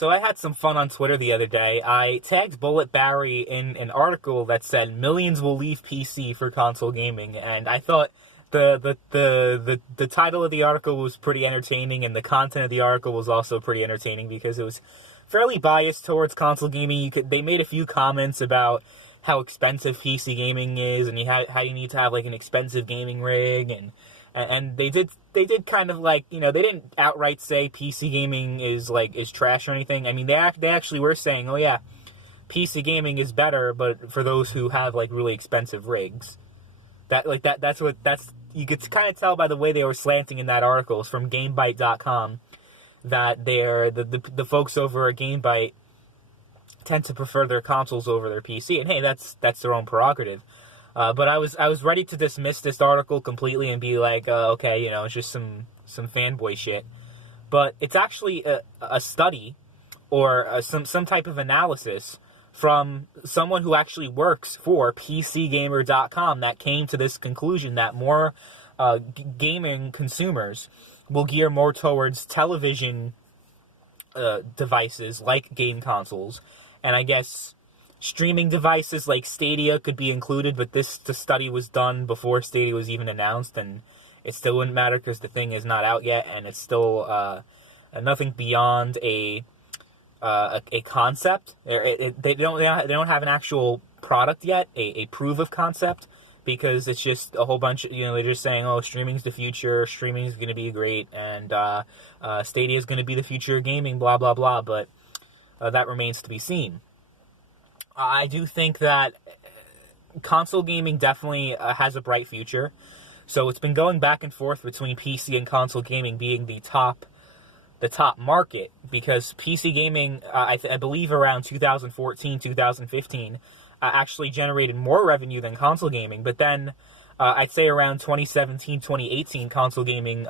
So I had some fun on Twitter the other day. I tagged Bullet Barry in an article that said millions will leave PC for console gaming, and I thought the title of the article was pretty entertaining, and the content of the article was also pretty entertaining because it was fairly biased towards console gaming. They made a few comments about how expensive PC gaming is, and how you need to have like an expensive gaming rig, and they did kind of like, they didn't outright say PC gaming is trash or anything. I mean, they actually were saying, oh yeah, PC gaming is better, but for those who have like really expensive rigs. That's you could kind of tell by the way they were slanting in that article. It's from GameBite.com that the folks over at GameBite tend to prefer their consoles over their PC, and hey, that's their own prerogative. But I was ready to dismiss this article completely and be like, okay, it's just some fanboy shit. But it's actually a study or some type of analysis from someone who actually works for PCGamer.com that came to this conclusion that more gaming consumers will gear more towards television devices like game consoles, and I guess streaming devices like Stadia could be included, but the study was done before Stadia was even announced, and it still wouldn't matter because the thing is not out yet, and it's still nothing beyond a concept. They don't have an actual product yet, a proof of concept, because it's just a whole bunch of, they're just saying, oh, streaming's the future, streaming's going to be great, and Stadia's going to be the future of gaming, blah, blah, blah, but that remains to be seen. I do think that console gaming definitely has a bright future. So it's been going back and forth between PC and console gaming being the top market, because PC gaming, I believe around 2014, 2015, actually generated more revenue than console gaming. But then I'd say around 2017, 2018, console gaming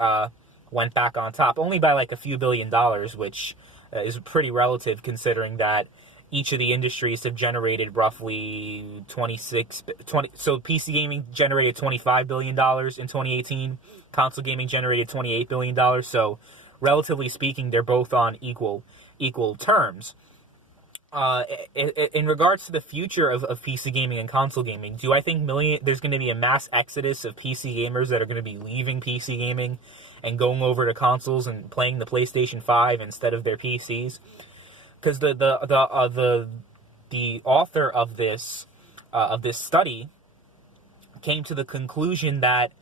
went back on top, only by like a few $1 billion, which is pretty relative considering that each of the industries have generated roughly 20. So PC gaming generated $25 billion in 2018. Console gaming generated $28 billion. So relatively speaking, they're both on equal terms. In regards to the future of PC gaming and console gaming, do I think there's going to be a mass exodus of PC gamers that are going to be leaving PC gaming and going over to consoles and playing the PlayStation 5 instead of their PCs? Because the author of this study came to the conclusion that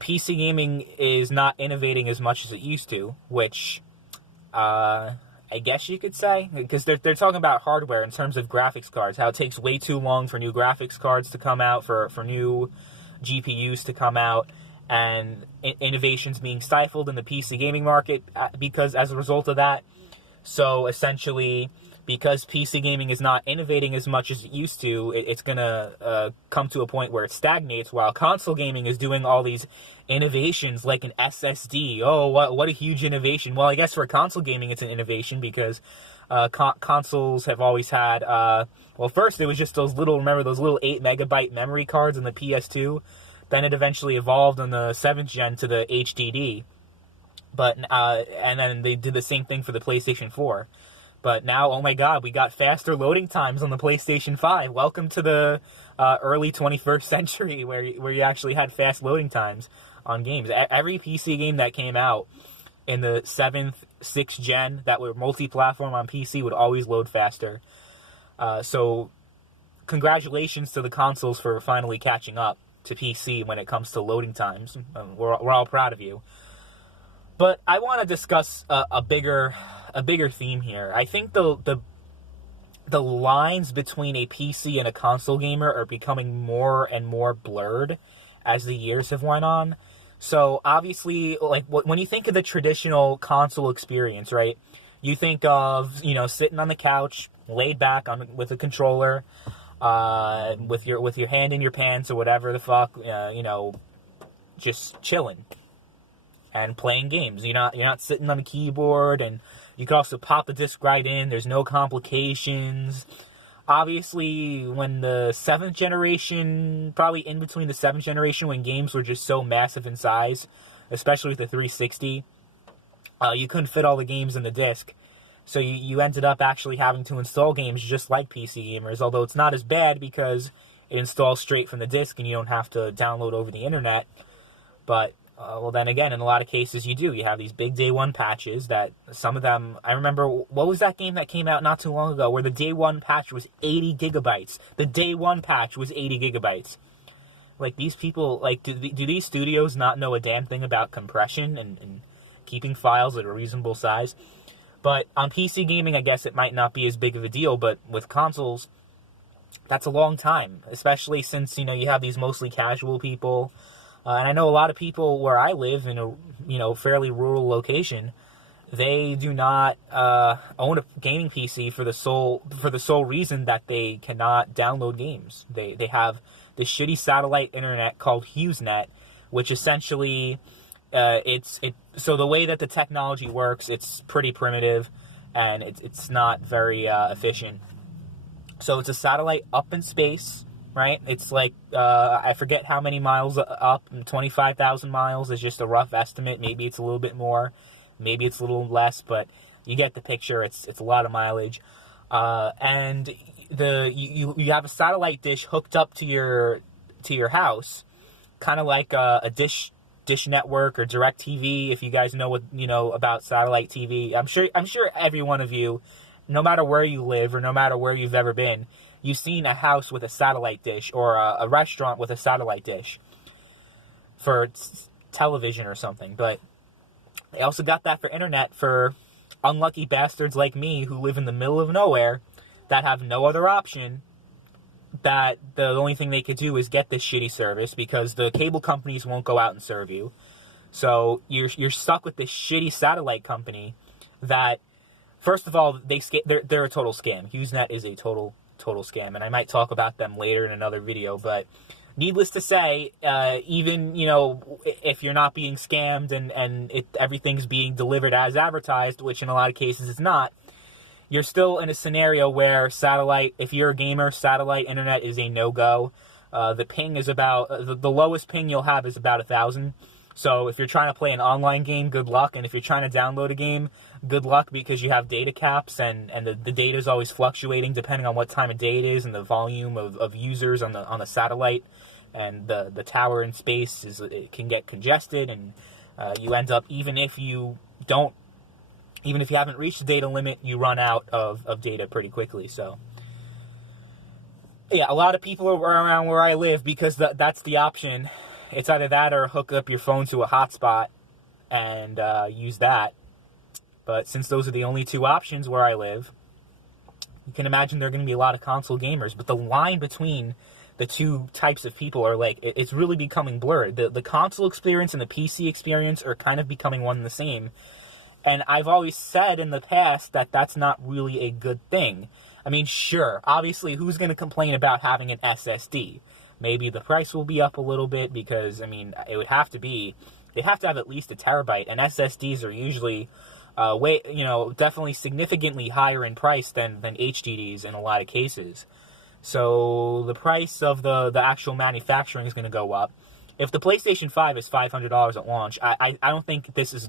PC gaming is not innovating as much as it used to, which I guess you could say, because they're talking about hardware in terms of graphics cards, how it takes way too long for new graphics cards to come out, for new GPUs to come out, and innovations being stifled in the PC gaming market because as a result of that. So essentially, because PC gaming is not innovating as much as it used to, it's going to come to a point where it stagnates, while console gaming is doing all these innovations like an SSD. Oh, what a huge innovation. Well, I guess for console gaming it's an innovation because consoles have always had, first it was just those little 8 megabyte memory cards in the PS2. Then it eventually evolved on the 7th gen to the HDD. But and then they did the same thing for the PlayStation 4. But now, oh my God, we got faster loading times on the PlayStation 5. Welcome to the early 21st century where you actually had fast loading times on games. Every PC game that came out in the 7th, 6th gen that were multi-platform on PC would always load faster. So congratulations to the consoles for finally catching up to PC when it comes to loading times. We're all proud of you. But I want to discuss a bigger theme here. I think the lines between a PC and a console gamer are becoming more and more blurred as the years have went on. So obviously, like when you think of the traditional console experience, right? You think of sitting on the couch, laid back with a controller, with your hand in your pants or whatever the fuck, just chilling and playing games. You're not sitting on a keyboard, and you can also pop the disc right in. There's no complications. Obviously, when the 7th generation, probably in between the 7th generation, when games were just so massive in size, especially with the 360, you couldn't fit all the games in the disc. So you ended up actually having to install games just like PC gamers, although it's not as bad because it installs straight from the disk and you don't have to download over the internet. But, well, then again, in a lot of cases you do. You have these big day one patches that some of them, I remember, what was that game that came out not too long ago where the day one patch was 80 gigabytes? The day one patch was 80 gigabytes. Like, these people, like, do these studios not know a damn thing about compression and keeping files at a reasonable size? But on PC gaming, I guess it might not be as big of a deal, but with consoles, that's a long time, especially since, you know, you have these mostly casual people. And I know a lot of people where I live in a, you know, fairly rural location, they do not own a gaming PC for the sole reason that they cannot download games. They have this shitty satellite internet called HughesNet, which essentially so the way that the technology works, it's pretty primitive and it's not very efficient. So it's a satellite up in space, right? It's like I forget how many miles up, 25,000 miles is just a rough estimate. Maybe it's a little bit more, maybe it's a little less, but you get the picture. It's a lot of mileage, and you have a satellite dish hooked up to your house, kind of like a Dish Network or DirecTV. If you guys know about satellite TV, I'm sure every one of you, no matter where you live or no matter where you've ever been, you've seen a house with a satellite dish or a restaurant with a satellite dish for television or something. But they also got that for internet for unlucky bastards like me who live in the middle of nowhere that have no other option, that the only thing they could do is get this shitty service because the cable companies won't go out and serve you. So you're stuck with this shitty satellite company that, first of all, they're a total scam. HughesNet is a total scam, and I might talk about them later in another video, but needless to say, even, if you're not being scammed and everything's being delivered as advertised, which in a lot of cases it's not, you're still in a scenario where satellite, if you're a gamer, satellite internet is a no-go. The ping is about, the lowest ping you'll have is about 1,000. So if you're trying to play an online game, good luck. And if you're trying to download a game, good luck, because you have data caps and the data is always fluctuating depending on what time of day it is and the volume of users on the satellite. And the tower in space it can get congested, and you end up, even if you haven't reached the data limit, you run out of data pretty quickly. So yeah, a lot of people are around where I live because that's the option. It's either that or hook up your phone to a hotspot and use that. But since those are the only two options where I live, you can imagine there are going to be a lot of console gamers. But the line between the two types of people are it's really becoming blurred. The console experience and the PC experience are kind of becoming one and the same. And I've always said in the past that that's not really a good thing. I mean, sure, obviously, who's going to complain about having an SSD? Maybe the price will be up a little bit because, I mean, it would have to be, they have to have at least 1 terabyte, and SSDs are usually definitely significantly higher in price than HDDs in a lot of cases. So the price of the actual manufacturing is going to go up. If the PlayStation 5 is $500 at launch, I don't think this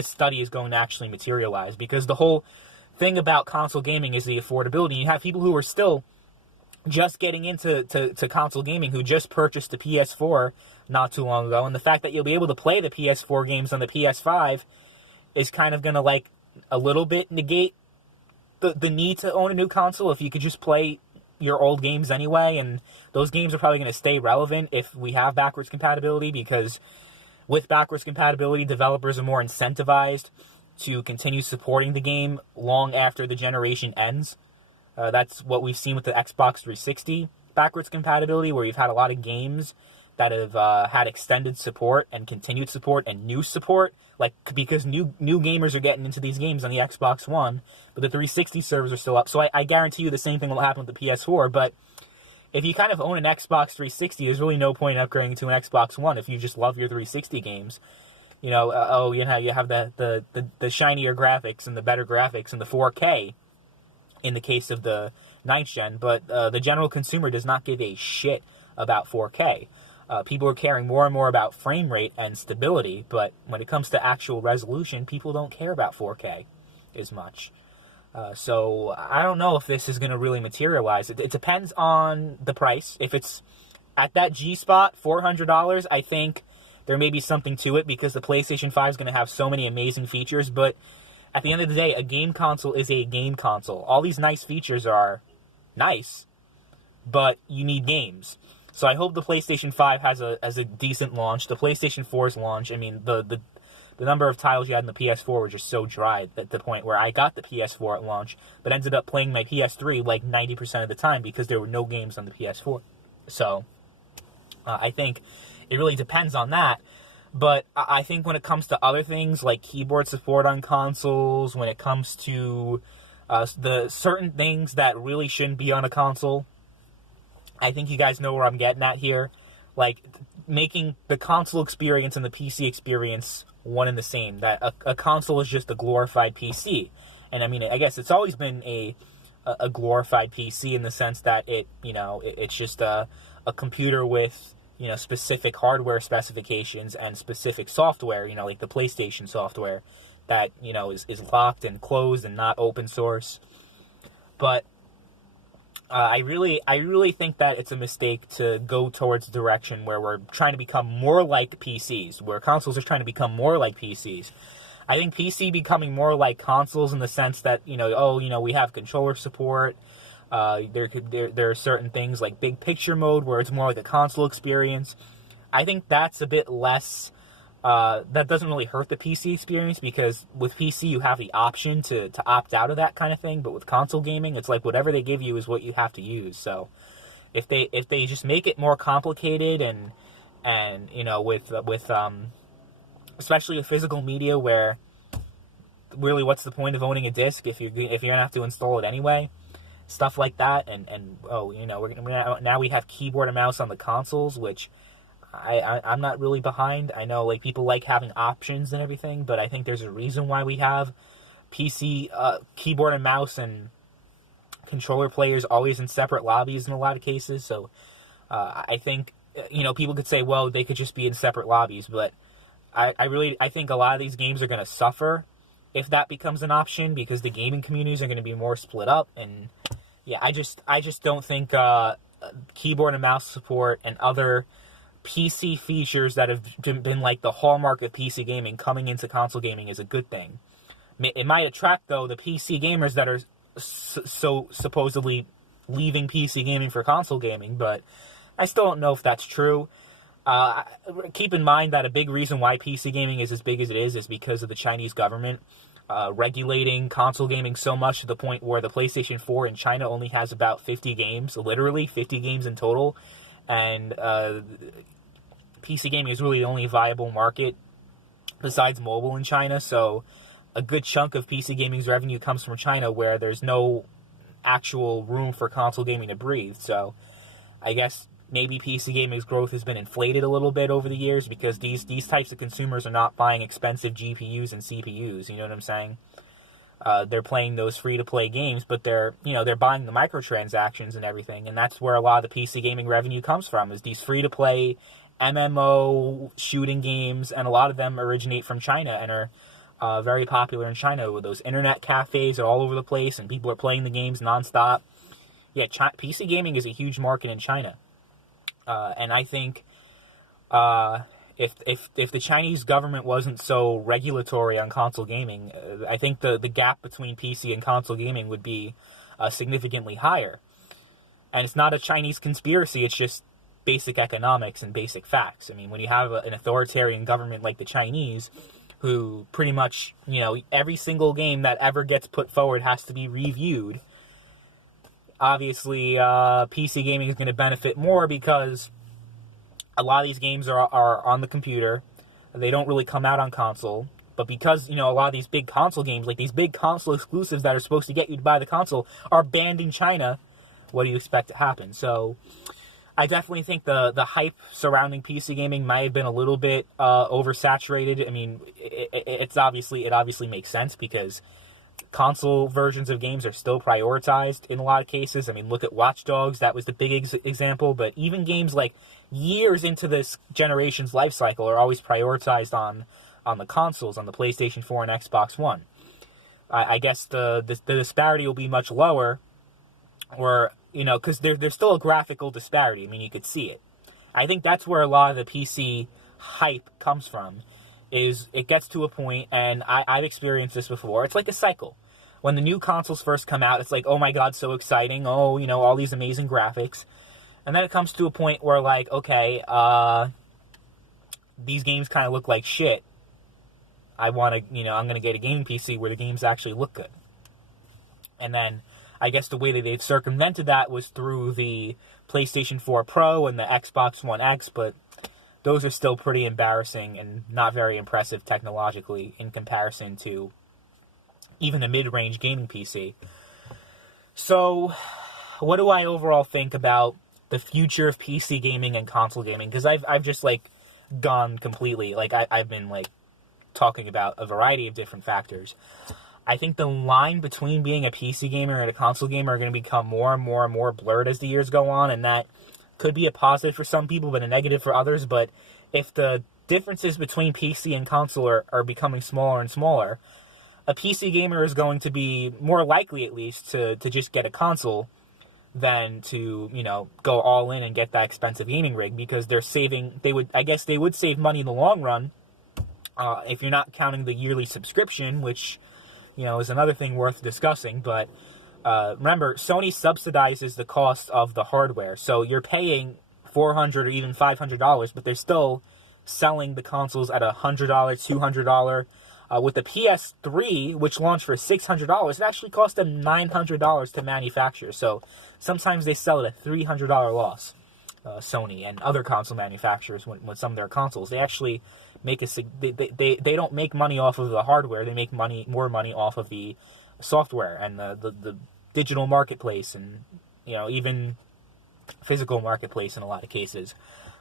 study is going to actually materialize, because the whole thing about console gaming is the affordability. You have people who are still just getting into console gaming who just purchased the PS4 not too long ago, and the fact that you'll be able to play the PS4 games on the PS5 is kind of going to a little bit negate the need to own a new console if you could just play your old games anyway, and those games are probably going to stay relevant if we have backwards compatibility, because with backwards compatibility, developers are more incentivized to continue supporting the game long after the generation ends. That's what we've seen with the Xbox 360 backwards compatibility, where you've had a lot of games that have had extended support and continued support and new support, because new gamers are getting into these games on the Xbox One, but the 360 servers are still up. So I guarantee you the same thing will happen with the PS4, but if you kind of own an Xbox 360, there's really no point in upgrading to an Xbox One if you just love your 360 games. You have the shinier graphics and the better graphics and the 4K in the case of the 9th gen, but the general consumer does not give a shit about 4K. People are caring more and more about frame rate and stability, but when it comes to actual resolution, people don't care about 4K as much. So I don't know if this is going to really materialize. It depends on the price. If it's at that G spot, $400, I think there may be something to it because the PlayStation 5 is going to have so many amazing features. But at the end of the day, a game console is a game console. All these nice features are nice, but you need games. So I hope the PlayStation 5 has a decent launch. The PlayStation 4's launch, I mean, the number of titles you had in the PS4 were just so dry at the point where I got the PS4 at launch, but ended up playing my PS3 like 90% of the time because there were no games on the PS4. So I think it really depends on that. But I think when it comes to other things like keyboard support on consoles, when it comes to the certain things that really shouldn't be on a console, I think you guys know where I'm getting at here. Like, making the console experience and the PC experience one and the same. That a console is just a glorified PC. And I mean, I guess it's always been a glorified PC in the sense that it's just a computer with, specific hardware specifications and specific software, like the PlayStation software that, is locked and closed and not open source. But I really think that it's a mistake to go towards a direction where we're trying to become more like PCs, where consoles are trying to become more like PCs. I think PC becoming more like consoles in the sense that, we have controller support. There are certain things like big picture mode where it's more like a console experience. I think that's a bit less. That doesn't really hurt the PC experience because with PC you have the option to opt out of that kind of thing, but with console gaming it's like whatever they give you is what you have to use. So if they just make it more complicated and with especially with physical media where really what's the point of owning a disc if you're gonna have to install it anyway, stuff like that, and now we have keyboard and mouse on the consoles, which I'm not really behind. I know like people like having options and everything, but I think there's a reason why we have PC keyboard and mouse and controller players always in separate lobbies in a lot of cases. So I think people could say, well, they could just be in separate lobbies, but I think a lot of these games are going to suffer if that becomes an option because the gaming communities are going to be more split up. And yeah, I just don't think keyboard and mouse support and other PC features that have been like the hallmark of PC gaming coming into console gaming is a good thing. It might attract, though, the PC gamers that are so supposedly leaving PC gaming for console gaming, but I still don't know if that's true. Keep in mind that a big reason why PC gaming is as big as it is because of the Chinese government regulating console gaming so much to the point where the PlayStation 4 in China only has about 50 games, literally 50 games in total. And PC gaming is really the only viable market besides mobile in China, so a good chunk of PC gaming's revenue comes from China where there's no actual room for console gaming to breathe. So I guess maybe PC gaming's growth has been inflated a little bit over the years because these types of consumers are not buying expensive GPUs and CPUs, you know what I'm saying? They're playing those free-to-play games, but they're buying the microtransactions and everything, and that's where a lot of the PC gaming revenue comes from, is these free-to-play MMO shooting games, and a lot of them originate from China and are very popular in China, where those internet cafes are all over the place, and people are playing the games nonstop. Yeah, PC gaming is a huge market in China, and I think if the Chinese government wasn't so regulatory on console gaming, I think the gap between PC and console gaming would be significantly higher. And it's not a Chinese conspiracy, it's just basic economics and basic facts. I mean, when you have an authoritarian government like the Chinese, who pretty much, every single game that ever gets put forward has to be reviewed, obviously PC gaming is going to benefit more because a lot of these games are on the computer. They don't really come out on console. But because, a lot of these big console games, like these big console exclusives that are supposed to get you to buy the console, are banned in China, what do you expect to happen? So I definitely think the hype surrounding PC gaming might have been a little bit oversaturated. I mean, it obviously makes sense because console versions of games are still prioritized in a lot of cases. I mean, look at Watch Dogs. That was the big example. But even games like years into this generation's life cycle are always prioritized on the consoles, on the PlayStation 4 and Xbox One. I guess the disparity will be much lower, or, you know, because there's still a graphical disparity. I mean, you could see it. I think that's where a lot of the PC hype comes from, is it gets to a point, and I've experienced this before, it's like a cycle. When the new consoles first come out, it's like, oh my god, so exciting, oh, you know, all these amazing graphics. And then it comes to a point where, like, okay, these games kind of look like shit. I'm going to get a gaming PC where the games actually look good. And then, I guess the way that they've circumvented that was through the PlayStation 4 Pro and the Xbox One X, but those are still pretty embarrassing and not very impressive technologically in comparison to even a mid-range gaming PC. So, what do I overall think about the future of PC gaming and console gaming? Because I've just, like, gone completely, like, I've been, like, talking about a variety of different factors. I think the line between being a PC gamer and a console gamer are going to become more and more and more blurred as the years go on, and that could be a positive for some people, but a negative for others. But if the differences between PC and console are becoming smaller and smaller, a PC gamer is going to be more likely, at least, to just get a console than to, you know, go all in and get that expensive gaming rig, because they would save money in the long run, if you're not counting the yearly subscription, which, you know, is another thing worth discussing. But remember, Sony subsidizes the cost of the hardware, so you're paying $400 or even $500, but they're still selling the consoles at $100, $200. With the PS3, which launched for $600, it actually cost them $900 to manufacture. So sometimes they sell at a $300 loss. Sony and other console manufacturers, with some of their consoles, they actually make they don't make money off of the hardware. They make more money off of the software and the digital marketplace, and, you know, even physical marketplace in a lot of cases,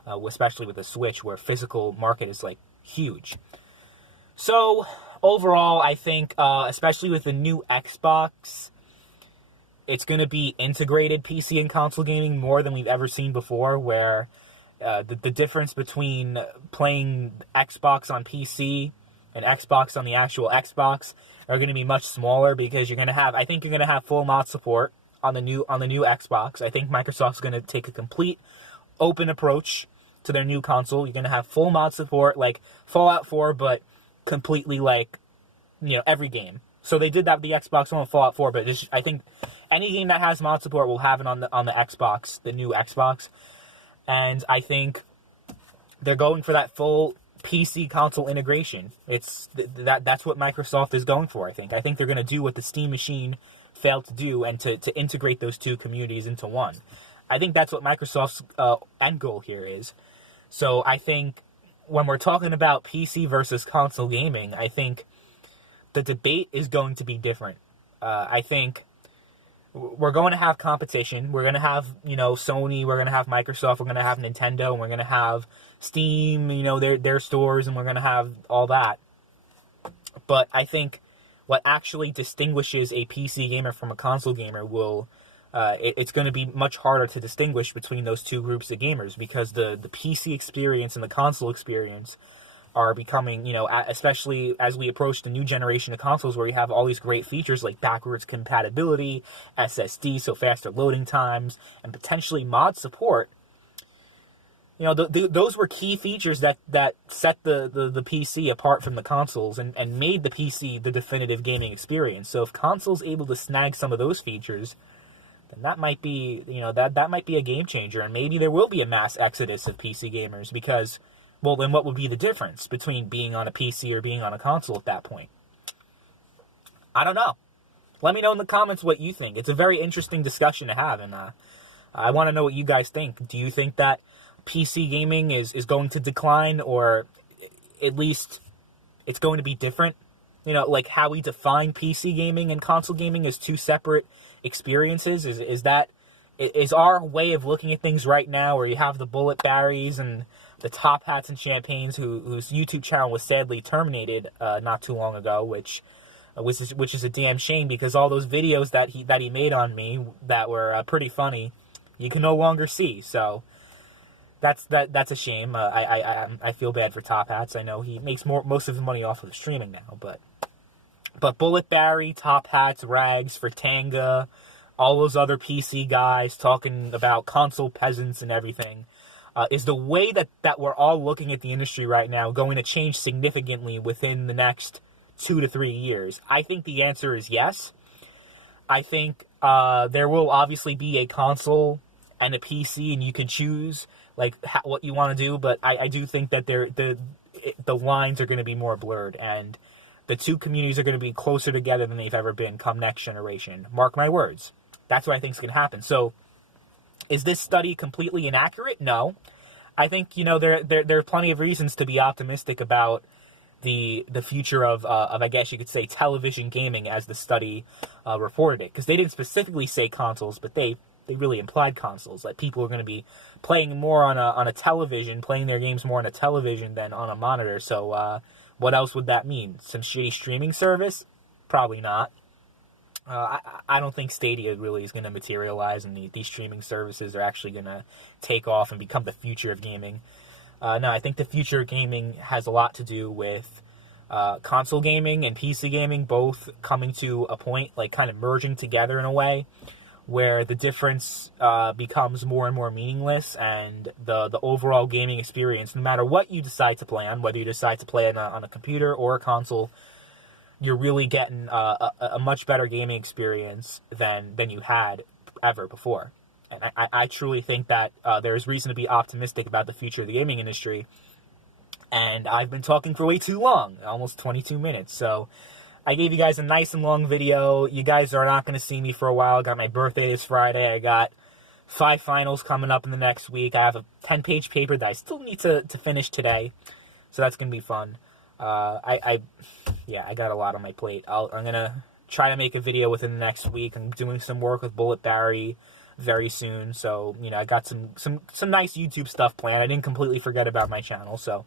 especially with the Switch, where physical market is, like, huge. So overall, I think, especially with the new Xbox, it's going to be integrated PC and console gaming more than we've ever seen before, where the difference between playing Xbox on PC and Xbox on the actual Xbox are going to be much smaller, because you're going to have full mod support on the new Xbox. I think Microsoft's going to take a complete open approach to their new console. You're going to have full mod support, like Fallout 4, but completely, like, you know, every game. So they did that with the Xbox One with Fallout 4, but I think any game that has mod support will have it on the Xbox, the new Xbox. And I think they're going for that full PC console integration. That's what Microsoft is going for, I think. I think they're going to do what the Steam machine failed to do, and to integrate those two communities into one. I think that's what Microsoft's end goal here is. So I think when we're talking about PC versus console gaming, I think the debate is going to be different. I think we're going to have competition. We're going to have, you know, Sony, we're going to have Microsoft, we're going to have Nintendo, and we're going to have Steam, you know, their stores, and we're going to have all that. But I think what actually distinguishes a PC gamer from a console gamer it's going to be much harder to distinguish between those two groups of gamers, because the PC experience and the console experience are becoming, you know, especially as we approach the new generation of consoles, where you have all these great features like backwards compatibility, SSD, so faster loading times, and potentially mod support. You know, those were key features that set the PC apart from the consoles, and made the PC the definitive gaming experience. So if consoles able to snag some of those features, then that might be, you know, that might be a game changer, and maybe there will be a mass exodus of PC gamers, because, well, then what would be the difference between being on a PC or being on a console at that point? I don't know. Let me know in the comments what you think. It's a very interesting discussion to have, and I want to know what you guys think. Do you think that PC gaming is going to decline, or at least it's going to be different? You know, like how we define PC gaming and console gaming as two separate experiences. Is our way of looking at things right now, where you have the Bullet Barrys and the Top Hats and Champagnes, whose YouTube channel was sadly terminated not too long ago, which is a damn shame, because all those videos that he made on me that were pretty funny, you can no longer see. So that's a shame. I feel bad for Top Hats. I know he makes most of his money off of the streaming now, but But Bullet Barry, Top Hats, Rags, Fritanga, all those other PC guys talking about console peasants and everything, is the way that we're all looking at the industry right now going to change significantly within the next 2 to 3 years? I think the answer is yes. I think there will obviously be a console and a PC, and you can choose like what you want to do. But I do think that the lines are going to be more blurred, and the two communities are going to be closer together than they've ever been come next generation. Mark my words. That's what I think is going to happen. So, is this study completely inaccurate? No. I think, there are plenty of reasons to be optimistic about the future of I guess you could say television gaming, as the study reported it, because they didn't specifically say consoles, but they really implied consoles. Like, people are going to be playing more on a television, playing their games more on a television than on a monitor. So what else would that mean? Some shitty streaming service? Probably not. I don't think Stadia really is going to materialize, and these streaming services are actually going to take off and become the future of gaming. No, I think the future of gaming has a lot to do with console gaming and PC gaming both coming to a point, like kind of merging together in a way where the difference becomes more and more meaningless, and the overall gaming experience, no matter what you decide to play on, whether you decide to play on a computer or a console, you're really getting a much better gaming experience than you had ever before. And I truly think that there's reason to be optimistic about the future of the gaming industry. And I've been talking for way too long, almost 22 minutes. So I gave you guys a nice and long video. You guys are not going to see me for a while. I got my birthday this Friday. I got 5 finals coming up in the next week. I have a 10-page paper that I still need to finish today. So that's going to be fun. I got a lot on my plate. I'm going to try to make a video within the next week. I'm doing some work with Bullet Barry very soon. So, I got some nice YouTube stuff planned. I didn't completely forget about my channel. So,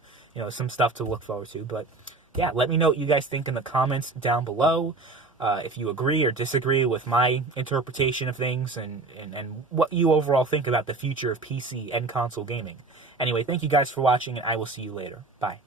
some stuff to look forward to. But, yeah, let me know what you guys think in the comments down below. If you agree or disagree with my interpretation of things, and what you overall think about the future of PC and console gaming. Anyway, thank you guys for watching, and I will see you later. Bye.